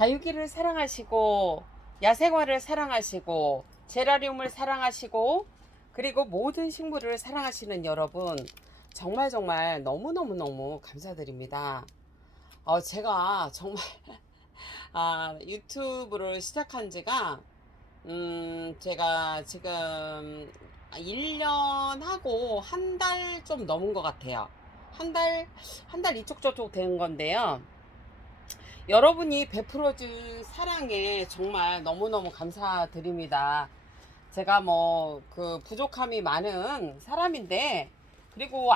다육이를 사랑하시고 야생화를 사랑하시고 제라늄을 사랑하시고 그리고 모든 식물을 사랑하시는 여러분, 정말 정말 너무너무너무 감사드립니다. 제가 정말 유튜브를 시작한 지가 제가 지금 1년 하고 한 달 좀 넘은 것 같아요. 한 달 이쪽 저쪽 된 건데요. 여러분이 베풀어준 사랑에 정말 너무너무 감사드립니다. 제가 뭐 그 부족함이 많은 사람인데, 그리고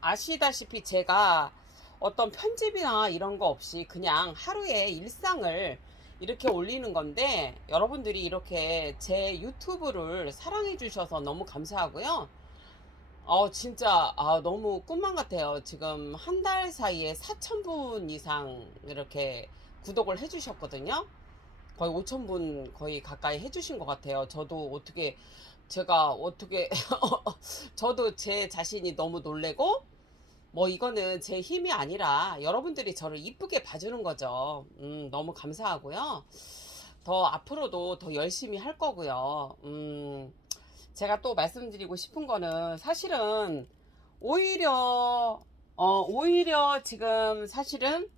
아시다시피 제가 어떤 편집이나 이런 거 없이 그냥 하루의 일상을 이렇게 올리는 건데, 여러분들이 이렇게 제 유튜브를 사랑해 주셔서 너무 감사하고요. 진짜, 너무 꿈만 같아요. 지금 한 달 사이에 4,000분 이상 이렇게 구독을 해주셨거든요. 거의 5,000분 거의 가까이 해주신 것 같아요. 제가 어떻게, 저도 제 자신이 너무 놀래고, 뭐 이거는 제 힘이 아니라 여러분들이 저를 이쁘게 봐주는 거죠. 너무 감사하고요. 더 앞으로도 더 열심히 할 거고요. 제가 또 말씀드리고 싶은 거는 사실은 오히려 지금 사실은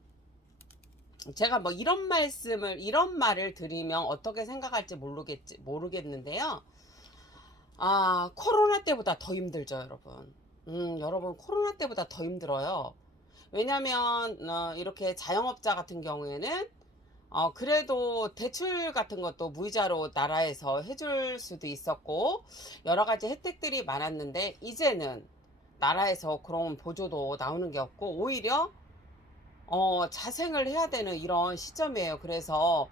제가 뭐 이런 말을 드리면 어떻게 생각할지 모르겠는데요. 코로나 때보다 더 힘들죠, 여러분. 여러분, 코로나 때보다 더 힘들어요. 왜냐면, 이렇게 자영업자 같은 경우에는 그래도 대출 같은 것도 무이자로 나라에서 해줄 수도 있었고, 여러 가지 혜택들이 많았는데, 이제는 나라에서 그런 보조도 나오는 게 없고, 오히려, 자생을 해야 되는 이런 시점이에요. 그래서,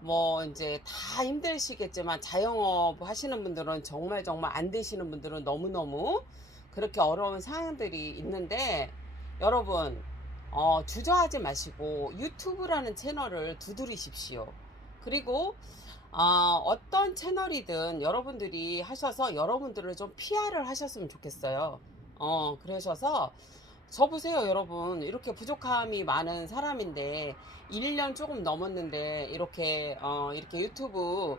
뭐, 이제 다 힘드시겠지만, 자영업 하시는 분들은 정말 정말 안 되시는 분들은 너무너무 그렇게 어려운 상황들이 있는데, 여러분, 주저하지 마시고 유튜브라는 채널을 두드리십시오. 그리고 어떤 채널이든 여러분들이 하셔서 여러분들을 좀 PR을 하셨으면 좋겠어요. 그러셔서 저 보세요, 여러분. 이렇게 부족함이 많은 사람인데 1년 조금 넘었는데 이렇게 유튜브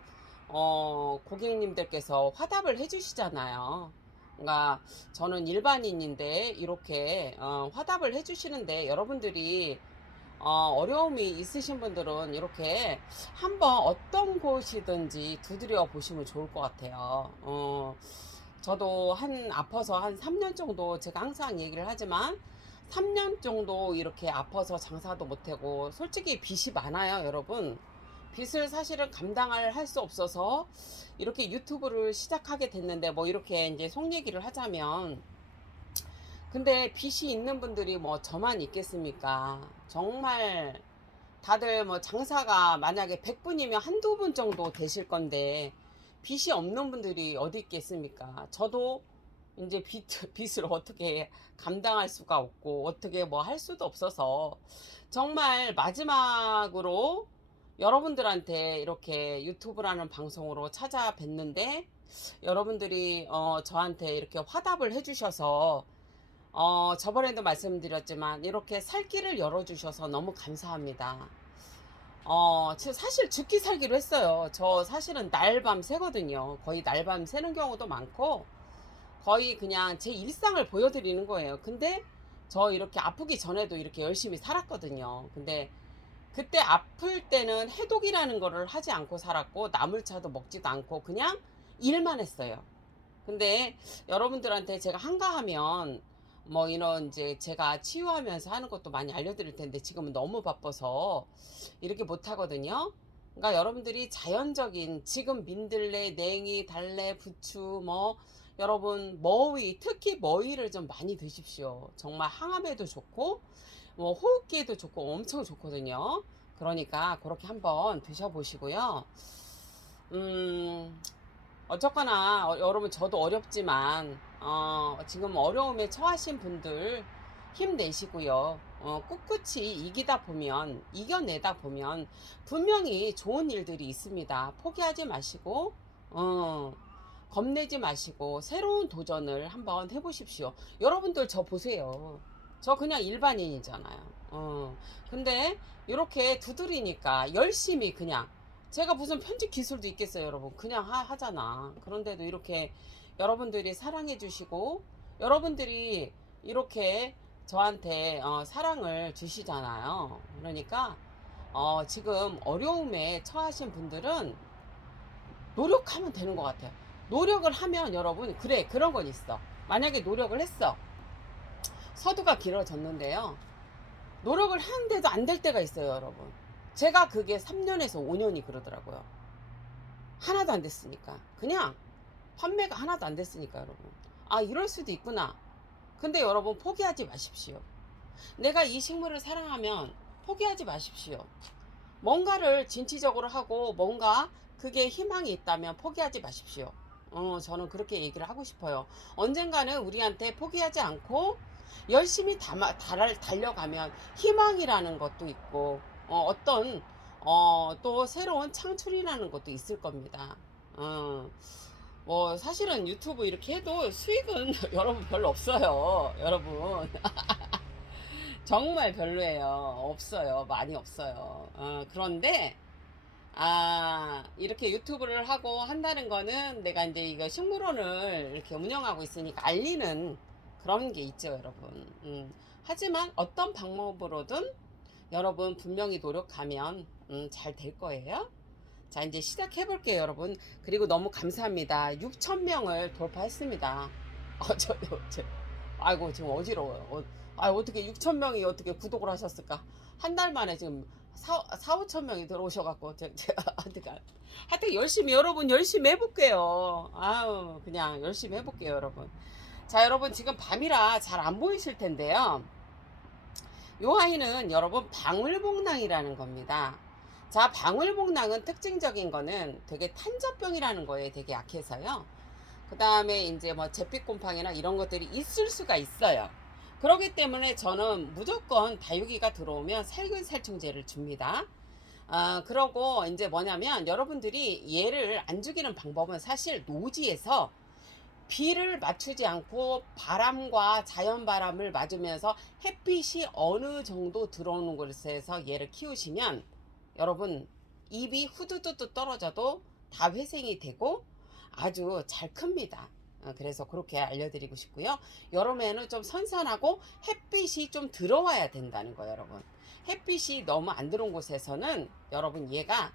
고객님들께서 화답을 해주시잖아요. 그러니까 저는 일반인인데 이렇게 화답을 해주시는데, 여러분들이 어려움이 있으신 분들은 이렇게 한번 어떤 곳이든지 두드려 보시면 좋을 것 같아요. 저도 아파서 한 3년 정도, 제가 항상 얘기를 하지만 3년 정도 이렇게 아파서 장사도 못하고, 솔직히 빚이 많아요, 여러분. 빚을 사실은 감당을 할 수 없어서 이렇게 유튜브를 시작하게 됐는데, 뭐 이렇게 이제 속 얘기를 하자면, 근데 빚이 있는 분들이 뭐 저만 있겠습니까? 정말 다들 뭐 장사가 만약에 100분이면 한두 분 정도 되실 건데, 빚이 없는 분들이 어디 있겠습니까? 저도 이제 빚을 어떻게 감당할 수가 없고 어떻게 뭐 할 수도 없어서, 정말 마지막으로 여러분들한테 이렇게 유튜브라는 방송으로 찾아뵀는데, 여러분들이 저한테 이렇게 화답을 해주셔서, 저번에도 말씀드렸지만 이렇게 살 길을 열어주셔서 너무 감사합니다. 사실 죽기 살기로 했어요. 저 사실은 날밤 새거든요. 거의 날밤 새는 경우도 많고, 거의 그냥 제 일상을 보여드리는 거예요. 근데 저 이렇게 아프기 전에도 이렇게 열심히 살았거든요. 근데 그때 아플 때는 해독이라는 거를 하지 않고 살았고, 나물차도 먹지도 않고 그냥 일만 했어요. 근데 여러분들한테 제가 한가하면 뭐 이런 이제 제가 치유하면서 하는 것도 많이 알려드릴 텐데, 지금은 너무 바빠서 이렇게 못 하거든요. 그러니까 여러분들이 자연적인, 지금 민들레, 냉이, 달래, 부추, 뭐 여러분 머위, 특히 머위를 좀 많이 드십시오. 정말 항암에도 좋고 뭐 호흡기에도 좋고 엄청 좋거든요. 그러니까 그렇게 한번 드셔보시고요. 음, 어쨌거나 여러분, 저도 어렵지만 지금 어려움에 처하신 분들 힘내시고요. 꿋꿋이 이겨내다 보면 분명히 좋은 일들이 있습니다. 포기하지 마시고, 겁내지 마시고 새로운 도전을 한번 해보십시오. 여러분들 저 보세요. 저 그냥 일반인이잖아요. 근데 이렇게 두드리니까 열심히 그냥 제가 무슨 편집 기술도 있겠어요, 여러분. 그냥 하잖아. 그런데도 이렇게 여러분들이 사랑해 주시고 여러분들이 이렇게 저한테 사랑을 주시잖아요. 그러니까 지금 어려움에 처하신 분들은 노력하면 되는 것 같아요. 노력을 하면 여러분, 그래, 그런 건 있어. 만약에 노력을 했어. 서두가 길어졌는데요. 노력을 하는데도 안 될 때가 있어요, 여러분. 제가 그게 3년에서 5년이 그러더라고요. 하나도 안 됐으니까. 그냥 판매가 하나도 안 됐으니까, 여러분. 아, 이럴 수도 있구나. 근데 여러분, 포기하지 마십시오. 내가 이 식물을 사랑하면 포기하지 마십시오. 뭔가를 진취적으로 하고 뭔가 그게 희망이 있다면 포기하지 마십시오. 저는 그렇게 얘기를 하고 싶어요. 언젠가는 우리한테 포기하지 않고 열심히 달려가면 희망이라는 것도 있고 어떤 또 새로운 창출이라는 것도 있을 겁니다. 뭐 사실은 유튜브 이렇게 해도 수익은 여러분 별로 없어요. 여러분 정말 별로예요. 없어요. 많이 없어요. 그런데 이렇게 유튜브를 하고 한다는 거는 내가 이제 이거 식물원을 이렇게 운영하고 있으니까 알리는 그런 게 있죠, 여러분. 하지만 어떤 방법으로든 여러분 분명히 노력하면 잘 될 거예요. 자, 이제 시작해 볼게요, 여러분. 그리고 너무 감사합니다. 6,000명을 돌파했습니다. 아이고, 지금 어지러워요. 어떻게 6,000명이 어떻게 구독을 하셨을까? 한 달 만에 지금 5,000명이 들어오셔갖고, 하여튼 열심히, 여러분, 열심히 해볼게요. 아유, 그냥 열심히 해볼게요, 여러분. 자, 여러분, 지금 밤이라 잘 안 보이실 텐데요. 요 아이는 여러분, 방울복랑이라는 겁니다. 자, 방울복랑은 특징적인 거는 되게 탄저병이라는 거에 되게 약해서요. 그 다음에 이제 뭐 잿빛곰팡이나 이런 것들이 있을 수가 있어요. 그렇기 때문에 저는 무조건 다육이가 들어오면 살균살충제를 줍니다. 그러고 이제 뭐냐면 여러분들이 얘를 안 죽이는 방법은 사실 노지에서 비를 맞추지 않고 바람과 자연바람을 맞으면서 햇빛이 어느 정도 들어오는 곳에서 얘를 키우시면 여러분 잎이 후두두두 떨어져도 다 회생이 되고 아주 잘 큽니다. 그래서 그렇게 알려드리고 싶고요. 여름에는 좀 선선하고 햇빛이 좀 들어와야 된다는 거예요, 여러분. 햇빛이 너무 안 들어온 곳에서는 여러분 얘가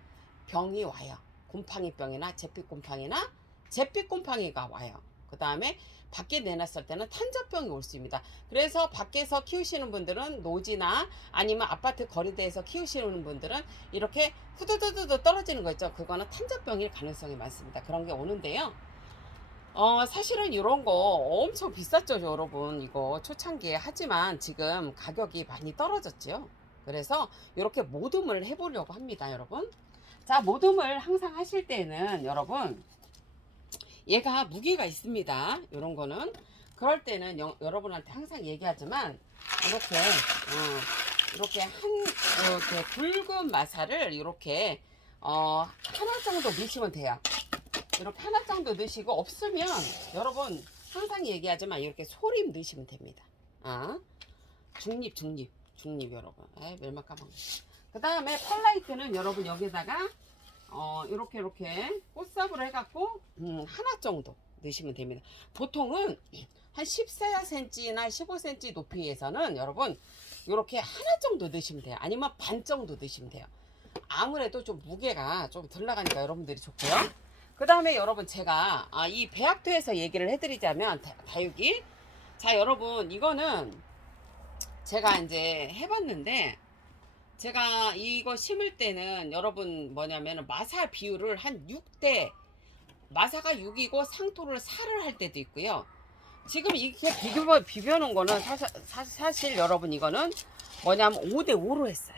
병이 와요. 곰팡이병이나 잿빛곰팡이나 잿빛곰팡이가 와요. 그 다음에 밖에 내놨을 때는 탄저병이 올 수 있습니다. 그래서 밖에서 키우시는 분들은 노지나 아니면 아파트 거리대에서 키우시는 분들은 이렇게 후두두두 떨어지는 거 있죠. 그거는 탄저병일 가능성이 많습니다. 그런 게 오는데요. 사실은 이런 거 엄청 비쌌죠, 여러분. 이거 초창기에. 하지만 지금 가격이 많이 떨어졌죠. 그래서 이렇게 모듬을 해보려고 합니다, 여러분. 자, 모듬을 항상 하실 때는 여러분 얘가 무게가 있습니다. 이런 거는 그럴 때는 여러분한테 항상 얘기하지만 이렇게 이렇게 굵은 마사를 이렇게 하나 정도 넣으시면 돼요. 이렇게 하나 정도 넣으시고 없으면 여러분 항상 얘기하지만 이렇게 소림 넣으시면 됩니다. 중립 여러분. 멸망 까먹. 그 다음에 펄라이트는 여러분 여기다가 이렇게 꽃삽으로 해갖고 하나 정도 넣으시면 됩니다. 보통은 한 14cm나 15cm 높이에서는 여러분 이렇게 하나 정도 넣으시면 돼요. 아니면 반 정도 넣으시면 돼요. 아무래도 좀 무게가 좀 덜 나가니까 여러분들이 좋고요. 그 다음에 여러분 제가 이 배합토에서 얘기를 해드리자면 다육이, 자 여러분 이거는 제가 이제 해봤는데 제가 이거 심을 때는 여러분 뭐냐면 마사 비율을 한 6대, 마사가 6이고 상토를 4를 할 때도 있고요. 지금 이렇게 비벼 놓은 거는 사실 여러분 이거는 뭐냐면 5대5로 했어요.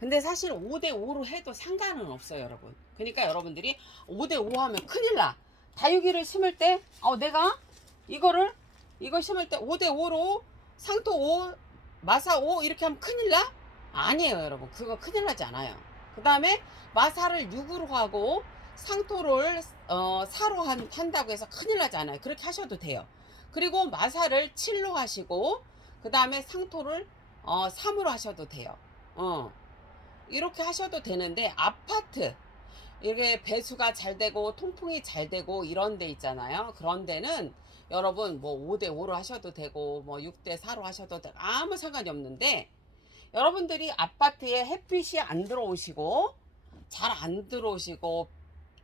근데 사실 5대5로 해도 상관은 없어요, 여러분. 그러니까 여러분들이 5대5 하면 큰일 나. 다육이를 심을 때 내가 이거 심을 때 5대5로 상토 5, 마사 5 이렇게 하면 큰일 나? 아니에요, 여러분. 그거 큰일 나지 않아요. 그 다음에 마사를 6으로 하고 상토를 4로 한다고 해서 큰일 나지 않아요. 그렇게 하셔도 돼요. 그리고 마사를 7로 하시고 그 그 다음에 상토를 3으로 하셔도 돼요. 이렇게 하셔도 되는데, 아파트 이게 배수가 잘 되고 통풍이 잘 되고 이런 데 있잖아요. 그런 데는 여러분 뭐 5대5로 하셔도 되고 뭐 6대4로 하셔도 되고 아무 상관이 없는데, 여러분들이 아파트에 햇빛이 안 들어오시고 잘 안 들어오시고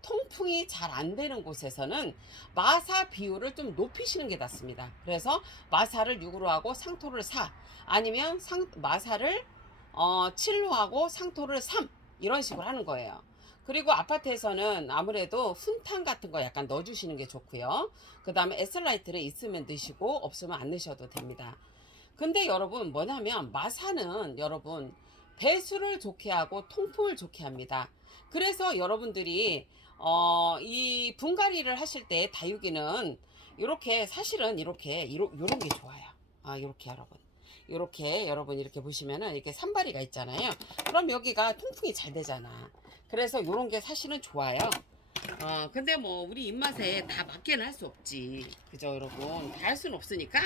통풍이 잘 안 되는 곳에서는 마사 비율을 좀 높이시는 게 낫습니다. 그래서 마사를 6으로 하고 상토를 4, 아니면 마사를 7로 하고 상토를 3, 이런 식으로 하는 거예요. 그리고 아파트에서는 아무래도 훈탕 같은 거 약간 넣어주시는 게 좋고요. 그 다음에 에스라이트를 있으면 넣으시고 없으면 안 넣으셔도 됩니다. 근데 여러분 뭐냐면, 마사는 여러분 배수를 좋게 하고 통풍을 좋게 합니다. 그래서 여러분들이 이 분갈이를 하실 때 다육이는 이렇게, 사실은 이렇게 요런 게 좋아요. 이렇게 여러분, 이렇게 여러분 이렇게 보시면은 이렇게 산발이가 있잖아요. 그럼 여기가 통풍이 잘 되잖아. 그래서 요런 게 사실은 좋아요. 근데 뭐 우리 입맛에 다 맞게는 할 수 없지, 그죠 여러분? 다 할 수는 없으니까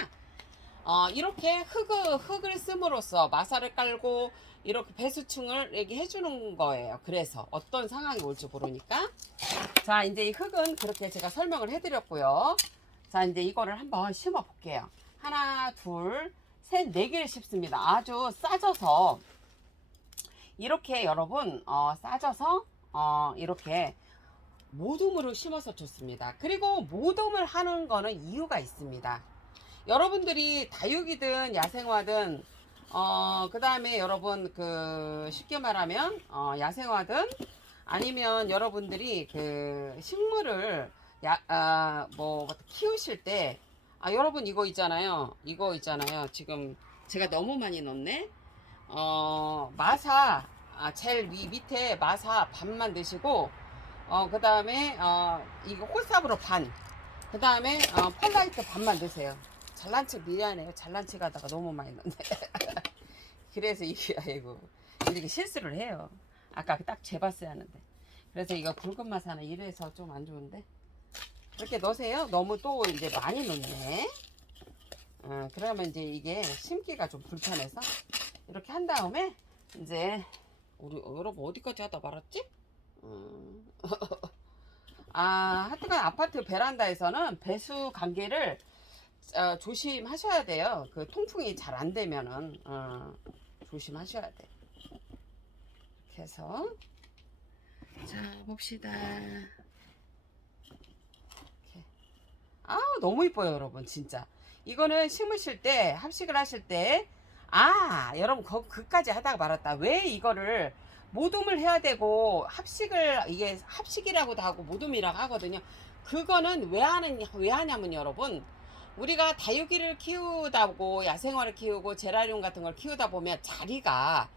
이렇게 흙을 씀으로써 마사를 깔고 이렇게 배수층을 이렇게 해주는 거예요. 그래서 어떤 상황이 올지 모르니까. 자, 이제 이 흙은 그렇게 제가 설명을 해드렸고요. 자, 이제 이거를 한번 심어 볼게요. 하나, 둘, 셋, 네 개를 심습니다. 아주 싸져서 이렇게 여러분 싸져서 이렇게 모둠으로 심어서 좋습니다. 그리고 모둠을 하는 거는 이유가 있습니다. 여러분들이 다육이든 야생화든 그 다음에 여러분 쉽게 말하면 야생화든 아니면 여러분들이 식물을 뭐 키우실 때 여러분 이거 있잖아요. 지금 제가 너무 많이 넣었네. 마사 제일 밑에 마사 반만 넣으시고 그 다음에 이거 홀삽으로 반, 그 다음에 펄라이트 반만 넣으세요. 잘난 척 미안해요. 잘난 척 하다가 너무 많이 넣네. 그래서 이게 아이고 이렇게 실수를 해요. 아까 딱 재봤어야 하는데. 그래서 이거 붉은 마사는 이래서 좀 안 좋은데, 이렇게 넣으세요. 너무 또 이제 많이 넣네. 그러면 이제 이게 심기가 좀 불편해서 이렇게 한 다음에 이제 우리 여러분 어디까지 하다 말았지? 하여튼간 아파트 베란다에서는 배수 관계를 조심하셔야 돼요. 통풍이 잘 안 되면은 조심하셔야 돼. 이렇게 해서 자 봅시다. 이렇게. 너무 이뻐요 여러분. 진짜 이거는 심으실 때, 합식을 하실 때 여러분 그까지 하다가 말았다. 왜 이거를 모둠을 해야 되고 이게 합식이라고도 하고 모둠이라고 하거든요. 그거는 왜 하냐면 여러분, 우리가 다육이를 키우다고 야생화를 키우고 제라늄 같은 걸 키우다 보면 자리가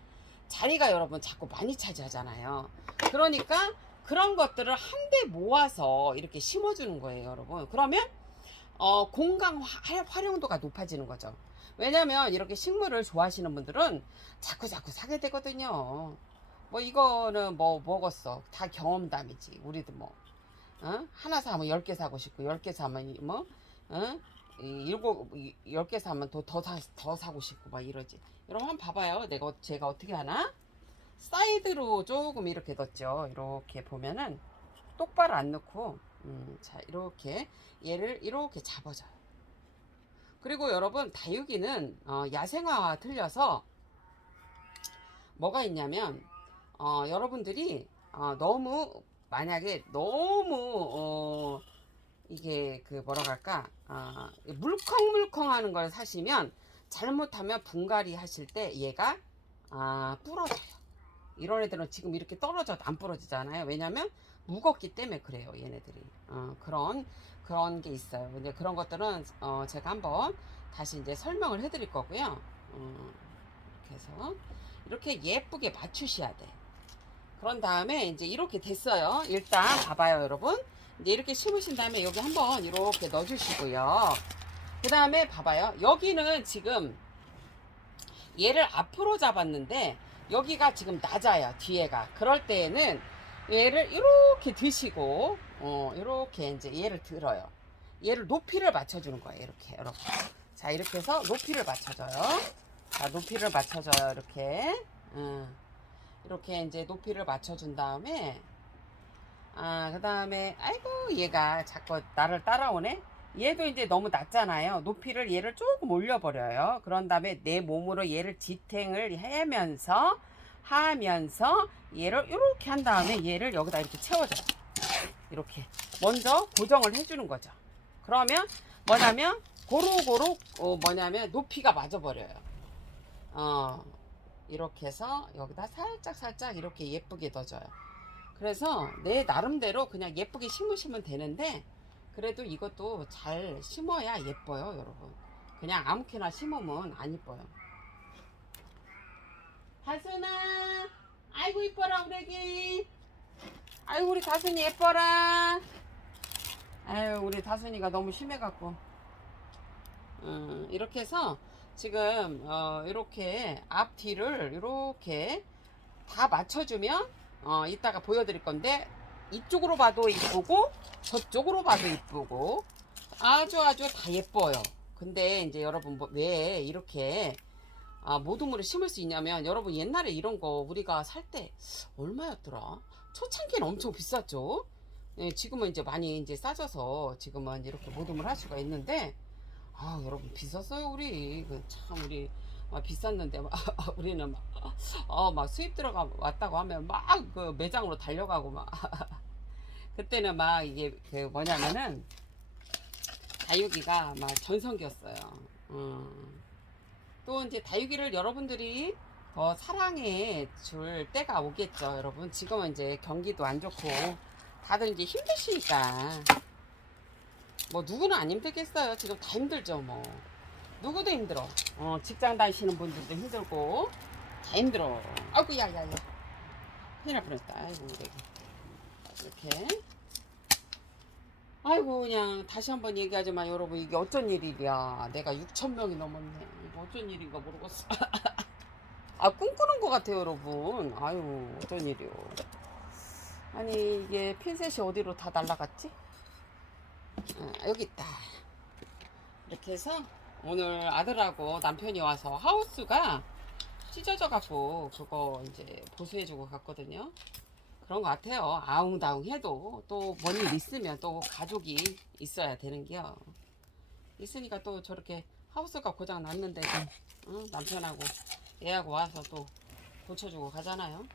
여러분 자꾸 많이 차지하잖아요. 그러니까 그런 것들을 한데 모아서 이렇게 심어주는 거예요 여러분. 그러면 공간 활용도가 높아지는 거죠. 왜냐면 이렇게 식물을 좋아하시는 분들은 자꾸 사게 되거든요. 뭐 이거는 뭐 먹었어, 다 경험담이지. 우리도 뭐 하나 사면 10개 사고 싶고, 10개 사면 뭐 10개 사면 더 사고 싶고 막 이러지. 여러분 한번 봐봐요. 제가 어떻게 하나? 사이드로 조금 이렇게 넣었죠. 이렇게 보면은 똑바로 안 넣고 자 이렇게 얘를 이렇게 잡아줘요. 그리고 여러분 다육이는 야생화와 틀려서 뭐가 있냐면 여러분들이 만약에 너무 이게 뭐라고 할까, 물컹물컹 하는 걸 사시면 잘못하면 분갈이 하실 때 얘가 부러져요. 이런 애들은 지금 이렇게 떨어져도 안 부러지잖아요. 왜냐면 무겁기 때문에 그래요 얘네들이. 그런 게 있어요. 근데 그런 것들은 제가 한번 다시 이제 설명을 해드릴 거고요. 이렇게 해서 이렇게 예쁘게 맞추셔야 돼. 그런 다음에 이제 이렇게 됐어요. 일단 봐봐요 여러분. 이제 이렇게 심으신 다음에 여기 한번 이렇게 넣어주시고요. 그 다음에 봐봐요. 여기는 지금 얘를 앞으로 잡았는데 여기가 지금 낮아요 뒤에가. 그럴 때에는 얘를 이렇게 드시고 이렇게 이제 얘를 들어요. 얘를 높이를 맞춰주는 거예요. 이렇게 여러분. 자, 이렇게 해서 높이를 맞춰줘요. 자, 높이를 맞춰줘요. 이렇게. 이렇게 이제 높이를 맞춰준 다음에, 그 다음에, 아이고, 얘가 자꾸 나를 따라오네? 얘도 이제 너무 낮잖아요. 높이를 얘를 조금 올려버려요. 그런 다음에 내 몸으로 얘를 지탱을 하면서 얘를 이렇게 한 다음에 얘를 여기다 이렇게 채워줘요. 이렇게. 먼저 고정을 해주는 거죠. 그러면 뭐냐면, 고루고루, 뭐냐면 높이가 맞아버려요. 이렇게 해서 여기다 살짝 이렇게 예쁘게 넣어줘요. 그래서 내 나름대로 그냥 예쁘게 심으시면 되는데, 그래도 이것도 잘 심어야 예뻐요, 여러분. 그냥 아무렇게나 심으면 안 예뻐요. 다순아, 아이고 이뻐라 우리 애기. 아이고 우리 다순이 예뻐라. 아유, 우리 다순이가 너무 심해갖고. 이렇게 해서 지금 이렇게 앞뒤를 이렇게 다 맞춰주면 이따가 보여드릴 건데, 이쪽으로 봐도 이쁘고 저쪽으로 봐도 이쁘고 아주 다 예뻐요. 근데 이제 여러분 왜 이렇게 모둠으로 심을 수 있냐면, 여러분 옛날에 이런 거 우리가 살 때 얼마였더라? 초창기는 엄청 비쌌죠. 예, 지금은 이제 많이 이제 싸져서 지금은 이렇게 모둠을 할 수가 있는데, 여러분 비쌌어요. 우리 참 우리 비쌌는데 우리는 막 수입 들어가 왔다고 하면 막 그 매장으로 달려가고 막 그때는 막 이게 그 뭐냐면은 다육이가 막 전성기였어요. 또 이제 다육이를 여러분들이 더 사랑해 줄 때가 오겠죠, 여러분. 지금은 이제 경기도 안 좋고 다들 이제 힘드시니까, 뭐 누구는 안 힘들겠어요. 지금 다 힘들죠, 뭐. 누구도 힘들어. 직장 다니시는 분들도 힘들고 다 힘들어. 아이고 야야야, 큰일 날 뻔했다. 아이고 이렇게. 아이고, 그냥 다시 한번 얘기하지만 여러분, 이게 어쩐 일이야. 내가 6,000명이 넘었네. 이거 어쩐 일인가 모르겠어. 꿈꾸는 것 같아요, 여러분. 아유, 어쩐 일이요. 아니, 이게 핀셋이 어디로 다 날라갔지? 여기 있다. 이렇게 해서 오늘 아들하고 남편이 와서 하우스가 찢어져 갖고 그거 이제 보수해주고 갔거든요. 그런 것 같아요. 아웅다웅 해도 또 뭔 일 있으면 또 가족이 있어야 되는겨. 있으니까 또 저렇게 하우스가 고장 났는데 남편하고 얘하고 와서 또 고쳐주고 가잖아요.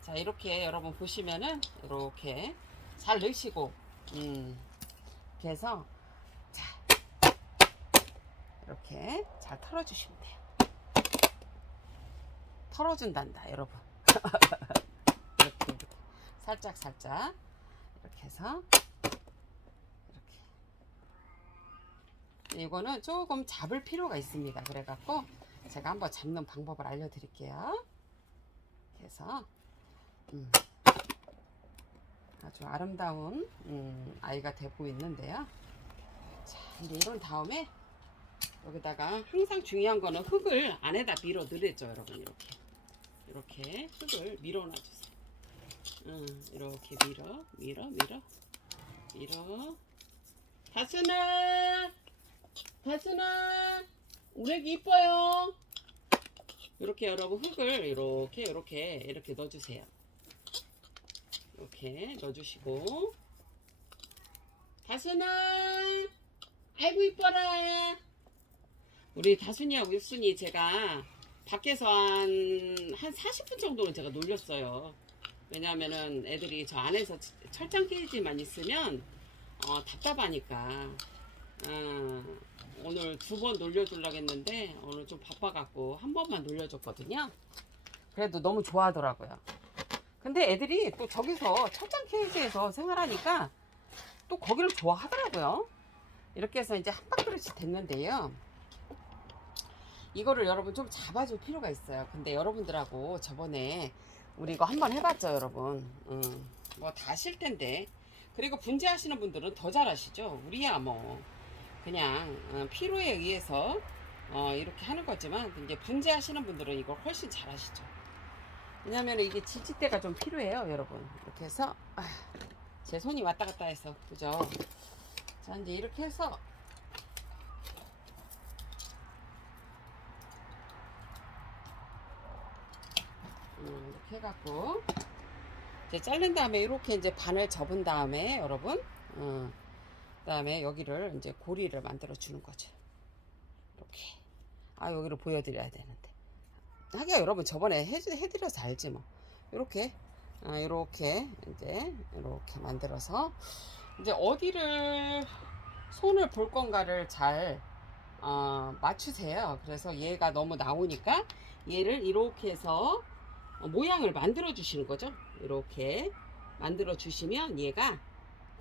자, 이렇게 여러분 보시면은 이렇게 잘 넣으시고 이렇게 해서 자, 이렇게 잘 털어주시면 돼요. 털어준단다, 여러분. 이렇게 살짝 이렇게 해서 이렇게. 이거는 조금 잡을 필요가 있습니다. 그래갖고 제가 한번 잡는 방법을 알려드릴게요. 그래서 아주 아름다운 아이가 되고 있는데요. 자, 이제 이런 다음에 여기다가 항상 중요한 거는 흙을 안에다 밀어 넣으죠, 여러분. 이렇게 흙을 밀어 놔주세요. 이렇게 밀어. 다순아, 우리 애기 이뻐요. 이렇게 여러분 흙을 이렇게 넣어주세요. 이렇게 넣어주시고, 다순아, 아이고 이뻐라. 우리 다순이하고 육순이 제가 밖에서 한 40분 정도는 제가 놀렸어요. 왜냐면은 애들이 저 안에서 철장 케이지만 있으면 답답하니까 오늘 2번 놀려주려고 했는데 오늘 좀 바빠갖고 한 번만 놀려줬거든요. 그래도 너무 좋아하더라고요. 근데 애들이 또 저기서 철장 케이지에서 생활하니까 또 거기를 좋아하더라고요. 이렇게 해서 이제 한 밥그릇이 됐는데요. 이거를 여러분 좀 잡아줄 필요가 있어요. 근데 여러분들하고 저번에 우리 이거 한번 해봤죠, 여러분. 뭐 다 아실 텐데. 그리고 분재하시는 분들은 더 잘하시죠. 우리야 뭐 그냥 필요에 의해서 이렇게 하는 거지만, 이제 분재하시는 분들은 이걸 훨씬 잘하시죠. 왜냐면 이게 지지대가 좀 필요해요, 여러분. 이렇게 해서 제 손이 왔다 갔다 해서, 그죠? 자, 이제 이렇게 해서 이렇게 해갖고 이제 자른 다음에 이렇게 이제 반을 접은 다음에 여러분, 그다음에 여기를 이제 고리를 만들어 주는 거죠. 이렇게. 아, 여기를 보여드려야 되는데. 하기야 여러분 저번에 해드려서 알지 뭐. 이렇게, 이렇게 이제 이렇게 만들어서 이제 어디를 손을 볼 건가를 잘 맞추세요. 그래서 얘가 너무 나오니까 얘를 이렇게 해서 모양을 만들어 주시는 거죠. 이렇게 만들어 주시면 얘가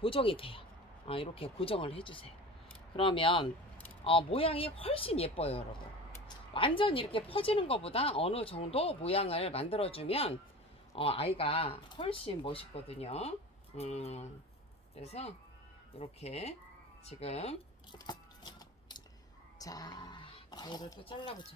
고정이 돼요. 이렇게 고정을 해 주세요. 그러면 모양이 훨씬 예뻐요, 여러분. 완전 이렇게 퍼지는 것보다 어느 정도 모양을 만들어 주면 아이가 훨씬 멋있거든요. 그래서 이렇게 지금 자, 가위를 또 잘라보자.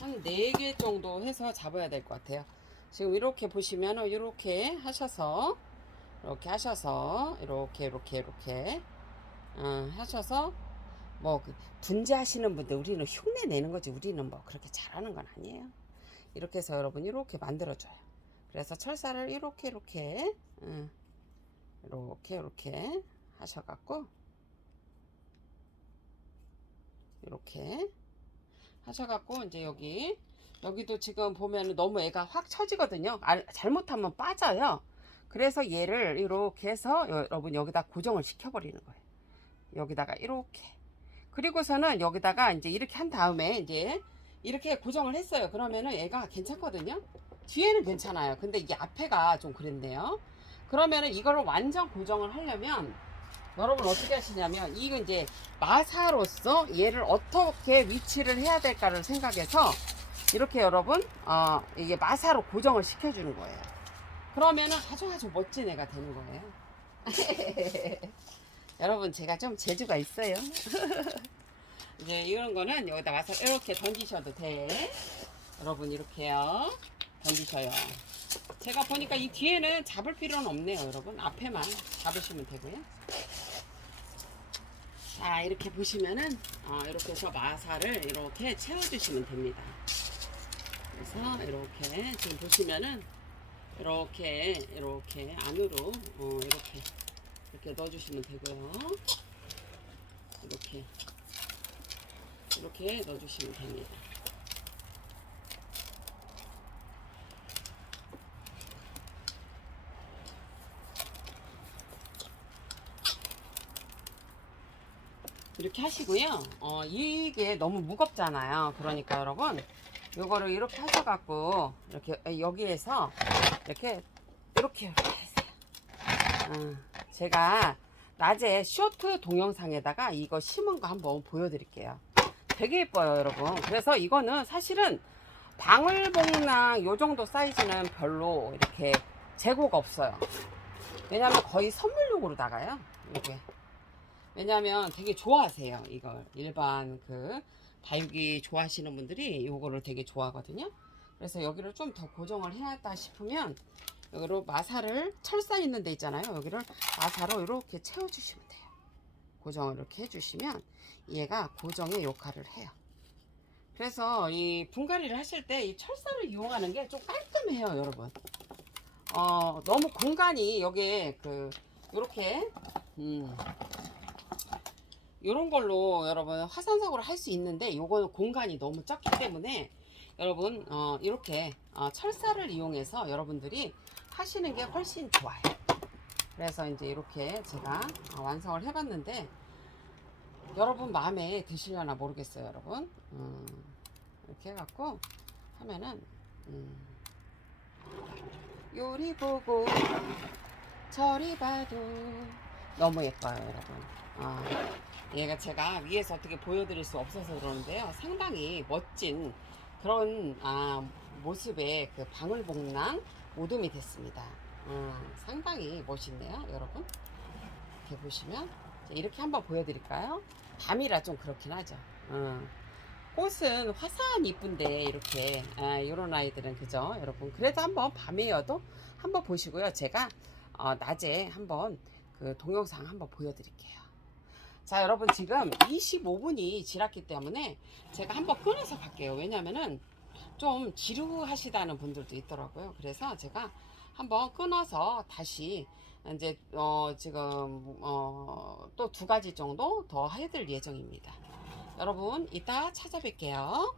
한 4개 정도 해서 잡아야 될 것 같아요. 지금 이렇게 보시면 이렇게 하셔서 이렇게 하셔서 뭐 분재하시는 분들 우리는 흉내 내는 거지, 우리는 뭐 그렇게 잘하는 건 아니에요. 이렇게 해서 여러분 이렇게 만들어줘요. 그래서 철사를 이렇게 하셔갖고 이렇게 하셔갖고 이제 여기도 지금 보면 너무 애가 확 처지거든요. 잘못하면 빠져요. 그래서 얘를 이렇게 해서 여러분 여기다 고정을 시켜버리는 거예요. 여기다가 이렇게. 그리고서는 여기다가 이제 이렇게 한 다음에 이제 이렇게 고정을 했어요. 그러면은 얘가 괜찮거든요. 뒤에는 괜찮아요. 근데 이게 앞에가 좀 그랬네요. 그러면은 이거를 완전 고정을 하려면 여러분 어떻게 하시냐면, 이거 이제 마사로서 얘를 어떻게 위치를 해야 될까를 생각해서 이렇게 여러분 이게 마사로 고정을 시켜주는 거예요. 그러면은 아주 멋진 애가 되는 거예요. 여러분 제가 좀 재주가 있어요. 이제 이런 거는 여기다 와서 이렇게 던지셔도 돼. 여러분 이렇게요. 던지셔요. 제가 보니까 이 뒤에는 잡을 필요는 없네요. 여러분 앞에만 잡으시면 되고요. 자, 이렇게 보시면은 이렇게 해서 마사를 이렇게 채워주시면 됩니다. 그래서 이렇게 지금 보시면은 이렇게 안으로 이렇게 넣어주시면 되고요. 이렇게 넣어주시면 됩니다. 이렇게 하시고요. 이게 너무 무겁잖아요. 그러니까 여러분 요거를 이렇게 하셔갖고 이렇게 여기에서 이렇게 하세요. 제가 낮에 쇼트 동영상에다가 이거 심은 거 한번 보여드릴게요. 되게 예뻐요, 여러분. 그래서 이거는 사실은 방울복랑 요 정도 사이즈는 별로 이렇게 재고가 없어요. 왜냐면 거의 선물용으로 나가요. 이게. 왜냐면 되게 좋아하세요. 이걸 일반 다육이 좋아하시는 분들이 요거를 되게 좋아하거든요. 그래서 여기를 좀 더 고정을 해야겠다 싶으면 여기로 마사를, 철사 있는 데 있잖아요. 여기를 마사로 이렇게 채워주시면 돼요. 고정을 이렇게 해주시면 얘가 고정의 역할을 해요. 그래서 이 분갈이를 하실 때 이 철사를 이용하는 게 좀 깔끔해요, 여러분. 너무 공간이 여기에 요렇게 요런 걸로 여러분 화산석으로 할 수 있는데 요거는 공간이 너무 작기 때문에 여러분 이렇게 철사를 이용해서 여러분들이 하시는 게 훨씬 좋아요. 그래서 이제 이렇게 제가 완성을 해봤는데 여러분 마음에 드시려나 모르겠어요, 여러분. 이렇게 해갖고 하면은 요리 보고 저리 봐도 너무 예뻐요, 여러분. 얘가 제가 위에서 어떻게 보여드릴 수 없어서 그러는데요, 상당히 멋진 그런 모습의 방울복랑 모둠이 됐습니다. 상당히 멋있네요, 여러분. 이렇게 보시면 이렇게 한번 보여드릴까요? 밤이라 좀 그렇긴 하죠. 꽃은 화사한 이쁜데 이렇게 이런 아이들은 그죠, 여러분. 그래도 한번 밤이어도 한번 보시고요. 제가 낮에 한번 그 동영상 한번 보여드릴게요. 자, 여러분 지금 25분이 지났기 때문에 제가 한번 끊어서 갈게요. 왜냐면은 좀 지루하시다는 분들도 있더라고요. 그래서 제가 한번 끊어서 다시 이제 지금 또 두 가지 정도 더 해드릴 예정입니다. 여러분 이따 찾아뵐게요.